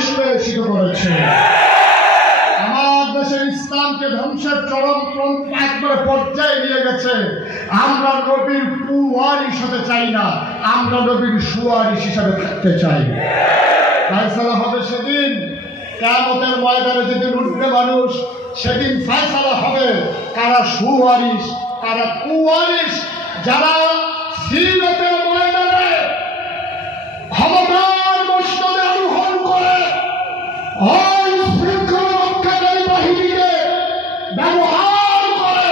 নিষ্পেষিত করেছে। আমার দেশের ইসলামকে ধ্বংসের চরম একবারে পর্যায়ে নিয়ে গেছে। আমরা নবীর কুওয়ারিশ হতে চাই না, আমরা নবীর সুওয়ারিশ হিসাবে থাকতে চাই। ফায়সালা হবে সেদিন, কিয়ামতের ময়দানে যেদিন উঠবে মানুষ, সেদিন ফায়সালা হবে কারা সুওয়ারিশ কারা কুওয়ারিশ। যারা সিরাতের ময়দানে ক্ষমতার মসনদে আরোহণ করে শৃঙ্খলা রক্ষাকারী বাহিনীকে ব্যবহার করে,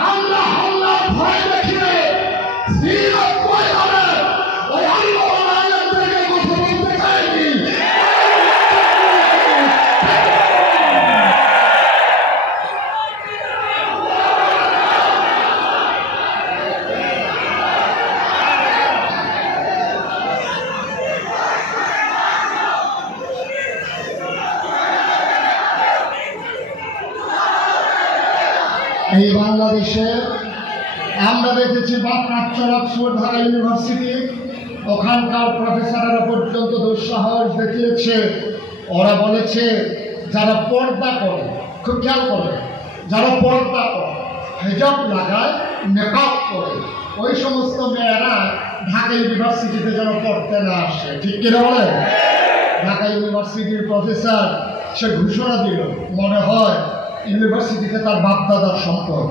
বাংলা হামলার ভয় দেখিয়ে সিরাত ময়দানে ওই আল্লাহ আয়াতটাকে কথা বলতে চাইনি। এই বাংলাদেশে আমরা দেখেছি ঢাকা ইউনিভার্সিটি, ওখানকার প্রফেসররা পর্যন্ত দুঃসাহস দেখিয়েছে। ওরা বলেছে যারা পর্দা করে, খুব খেয়াল করে, যারা পর্দা করে, হিজাব লাগায়, মেকআপ করে, ওই সমস্ত মেয়েরা ঢাকা ইউনিভার্সিটিতে যেন পড়তে না আসে। ঠিক কিনা বলে? ঢাকা ইউনিভার্সিটির প্রফেসর সে ঘোষণা দিল, মনে হয় ইউনিভার্সিটিতে তার বাপ দাদার সম্পদ।